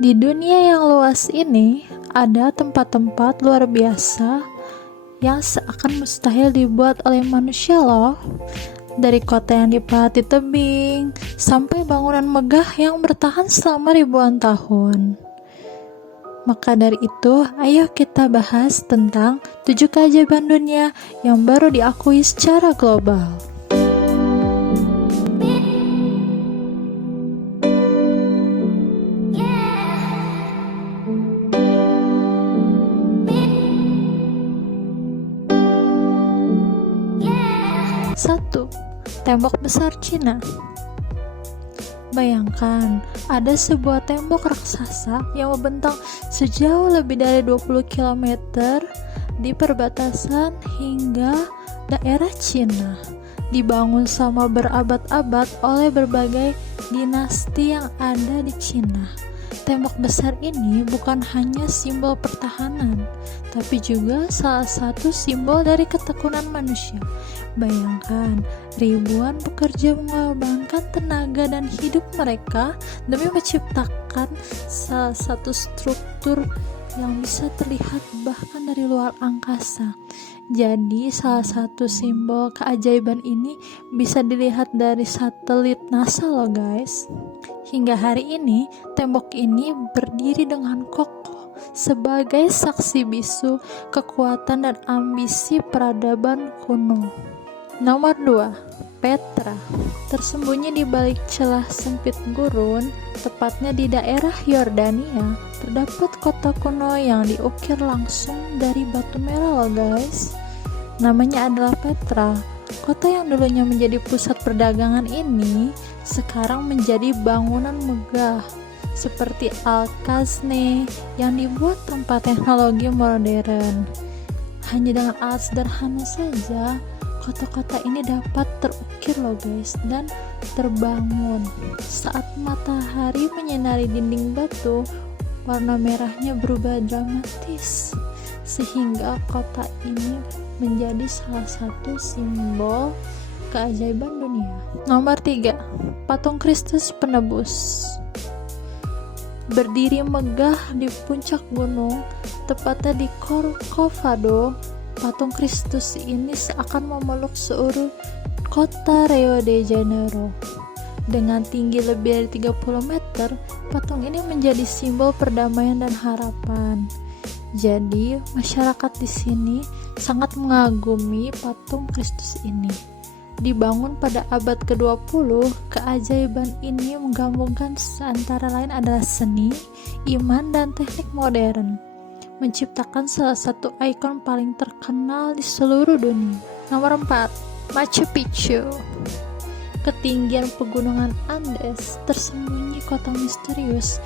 Di dunia yang luas ini, ada tempat-tempat luar biasa yang seakan mustahil dibuat oleh manusia loh. Dari kota yang dipelati tebing, sampai bangunan megah yang bertahan selama ribuan tahun. Maka dari itu, ayo kita bahas tentang 7 keajaiban dunia yang baru diakui secara global. Satu, tembok besar Cina. Bayangkan, ada sebuah tembok raksasa yang membentang sejauh lebih dari 20 km di perbatasan hingga daerah Cina. Dibangun selama berabad-abad oleh berbagai dinasti yang ada di Cina. Tembok besar ini bukan hanya simbol pertahanan, tapi juga salah satu simbol dari ketekunan manusia. Bayangkan, ribuan pekerja mengorbankan tenaga dan hidup mereka demi menciptakan salah satu struktur yang bisa terlihat bahkan dari luar angkasa. Jadi, salah satu simbol keajaiban ini bisa dilihat dari satelit NASA loh guys. Hingga hari ini, tembok ini berdiri dengan kokoh sebagai saksi bisu kekuatan dan ambisi peradaban kuno. Nomor 2, Petra. Tersembunyi di balik celah sempit gurun, tepatnya di daerah Yordania, terdapat kota kuno yang diukir langsung dari batu merah loh guys. Namanya adalah Petra. Kota yang dulunya menjadi pusat perdagangan ini sekarang menjadi bangunan megah seperti Al-Qasne yang dibuat tanpa teknologi modern. Hanya dengan alat sederhana saja, kota-kota ini dapat terukir loh guys dan terbangun. Saat matahari menyinari dinding batu, warna merahnya berubah dramatis sehingga kota ini menjadi salah satu simbol keajaiban dunia. Nomor 3, patung Kristus Penebus. Berdiri megah di puncak gunung, tepatnya di Corcovado, patung Kristus ini seakan memeluk seluruh kota Rio de Janeiro. Dengan tinggi lebih dari 30 meter, patung ini menjadi simbol perdamaian dan harapan. Jadi, masyarakat di sini sangat mengagumi patung Kristus ini. Dibangun pada abad ke-20, keajaiban ini menggabungkan antara lain adalah seni, iman, dan teknik modern, menciptakan salah satu ikon paling terkenal di seluruh dunia. Nomor 4, Machu Picchu. Ketinggian pegunungan Andes, tersembunyi kota misterius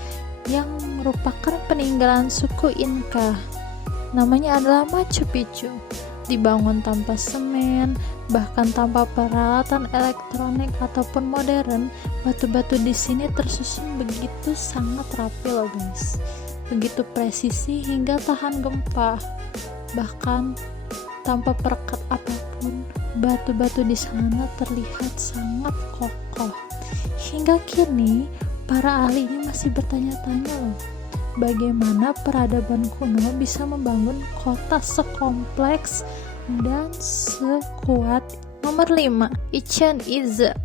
yang merupakan peninggalan suku Inca. Namanya adalah Machu Picchu. Dibangun tanpa semen, bahkan tanpa peralatan elektronik ataupun modern, batu-batu di sini tersusun begitu sangat rapi loh guys. Begitu presisi hingga tahan gempa. Bahkan tanpa perekat apapun, batu-batu di sana terlihat sangat kokoh. Hingga kini, para ahli ini masih bertanya-tanya loh, bagaimana peradaban kuno bisa membangun kota sekompleks dan sekuat. Nomor 5, Chichén Itzá.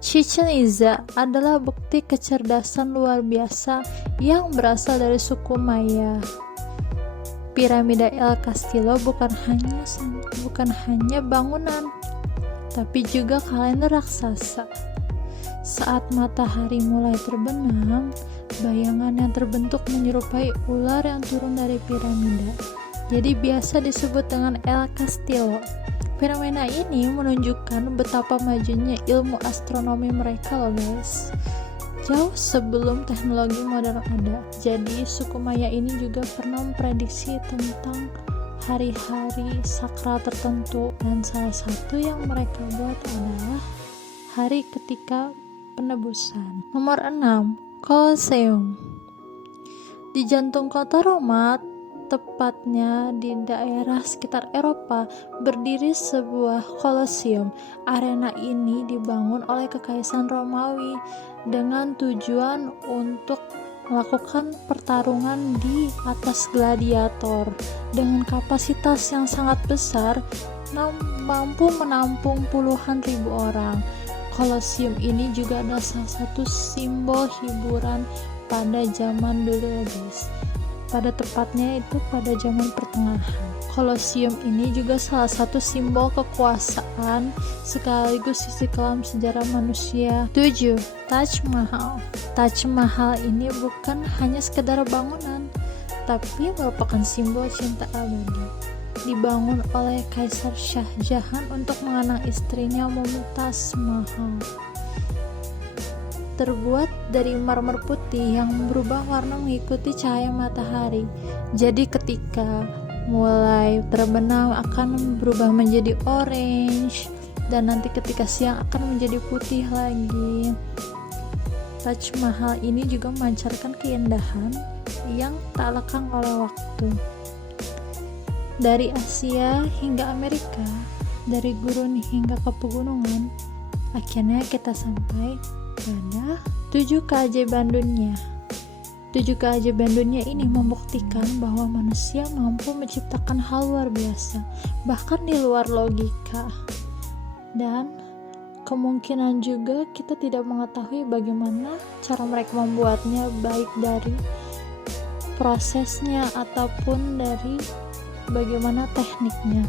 Chichén Itzá adalah bukti kecerdasan luar biasa yang berasal dari suku Maya. Piramida El Castillo bukan hanya bangunan, tapi juga kalender raksasa. Saat matahari mulai terbenam, bayangan yang terbentuk menyerupai ular yang turun dari piramida. Jadi biasa disebut dengan El Castillo. Fenomena ini menunjukkan betapa majunya ilmu astronomi mereka loh guys. Jauh sebelum teknologi modern ada. Jadi suku Maya ini juga pernah memprediksi tentang hari-hari sakral tertentu, dan salah satu yang mereka buat adalah hari ketika penebusan. Nomor 6, Colosseum. Di jantung kota Roma, tepatnya di daerah sekitar Eropa, berdiri sebuah Colosseum. Arena ini dibangun oleh Kekaisaran Romawi dengan tujuan untuk melakukan pertarungan di atas gladiator dengan kapasitas yang sangat besar, mampu menampung puluhan ribu orang. Kolosium ini juga adalah salah satu simbol hiburan pada zaman dulu, guys. Pada tepatnya itu pada zaman pertengahan. Kolosium ini juga salah satu simbol kekuasaan sekaligus sisi kelam sejarah manusia. 7. Taj Mahal. Taj Mahal ini bukan hanya sekedar bangunan, tapi merupakan simbol cinta abadi. Dibangun oleh Kaisar Shah Jahan untuk mengenang istrinya Mumtaz Mahal. Terbuat dari marmer putih yang berubah warna mengikuti cahaya matahari. Jadi ketika mulai terbenam akan berubah menjadi orange, dan nanti ketika siang akan menjadi putih lagi. Taj Mahal ini juga memancarkan keindahan yang tak lekang oleh waktu. Dari Asia hingga Amerika, dari gurun hingga ke pegunungan, akhirnya kita sampai pada 7 keajaiban dunia. 7 keajaiban dunia ini membuktikan bahwa manusia mampu menciptakan hal luar biasa, bahkan di luar logika. Dan kemungkinan juga kita tidak mengetahui bagaimana cara mereka membuatnya, baik dari prosesnya ataupun dari bagaimana tekniknya.